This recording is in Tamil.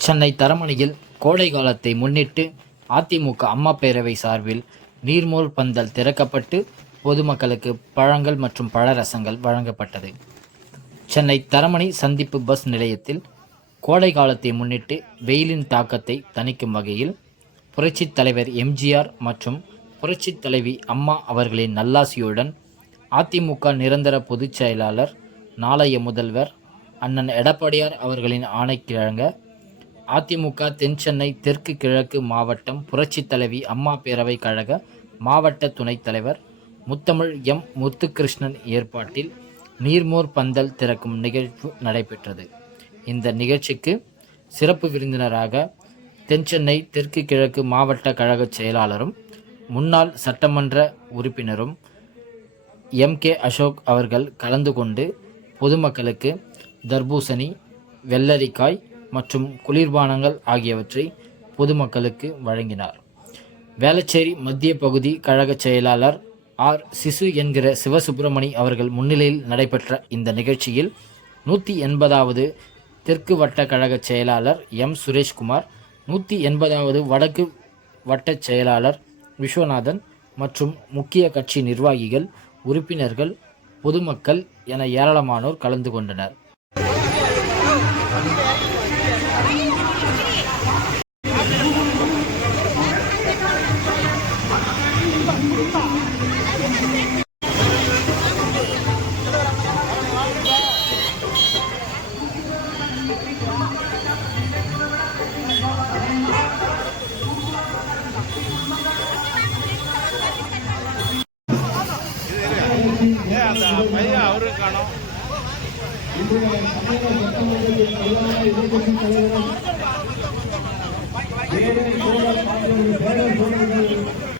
சென்னை தரமணியில் கோடை காலத்தை முன்னிட்டு அதிமுக அம்மா பேரவை சார்பில் நீர்மூல் பந்தல் திறக்கப்பட்டு பொதுமக்களுக்கு பழங்கள் மற்றும் பழரசங்கள் வழங்கப்பட்டது. சென்னை தரமணி சந்திப்பு பஸ் நிலையத்தில் கோடை காலத்தை முன்னிட்டு வெயிலின் தாக்கத்தை தணிக்கும் வகையில் புரட்சித் தலைவர் எம்ஜிஆர் மற்றும் புரட்சித் தலைவி அம்மா அவர்களின் நல்லாசியுடன் அதிமுக நிரந்தர பொதுச் செயலாளர் நாளைய முதல்வர் அண்ணன் எடப்பாடியார் அவர்களின் ஆணைக்கிழங்க அதிமுக தென்சென்னை தெற்கு கிழக்கு மாவட்டம் புரட்சித் தலைவி அம்மா பேரவை கழக மாவட்ட துணைத் தலைவர் முத்தமிழ் எம். முத்துகிருஷ்ணன் ஏற்பாட்டில் நீர்மோர் பந்தல் திறக்கும் நிகழ்வு நடைபெற்றது. இந்த நிகழ்ச்சிக்கு சிறப்பு விருந்தினராக தென்சென்னை தெற்கு கிழக்கு மாவட்ட கழக செயலாளரும் முன்னாள் சட்டமன்ற உறுப்பினரும் எம். கே. அசோக் அவர்கள் கலந்து கொண்டு பொதுமக்களுக்கு தர்பூசணி வெள்ளரிக்காய் மற்றும் குளிர்பானங்கள் ஆகியவற்றை பொதுமக்களுக்கு வழங்கினார். வேளச்சேரி மத்திய பகுதி கழக செயலாளர் ஆர். சிசு என்கிற சிவசுப்பிரமணி அவர்கள் முன்னிலையில் நடைபெற்ற இந்த நிகழ்ச்சியில் நூற்றி எண்பதாவது தெற்கு வட்ட கழக செயலாளர் எம். சுரேஷ்குமார் நூற்றி எண்பதாவது வடக்கு வட்டச் செயலாளர் விஸ்வநாதன் மற்றும் முக்கிய கட்சி நிர்வாகிகள் உறுப்பினர்கள் பொதுமக்கள் என ஏராளமானோர் கலந்து கொண்டனர். அந்த பையன் அவரும் காணும் வேறு சோழர் பாண்டியர்கள்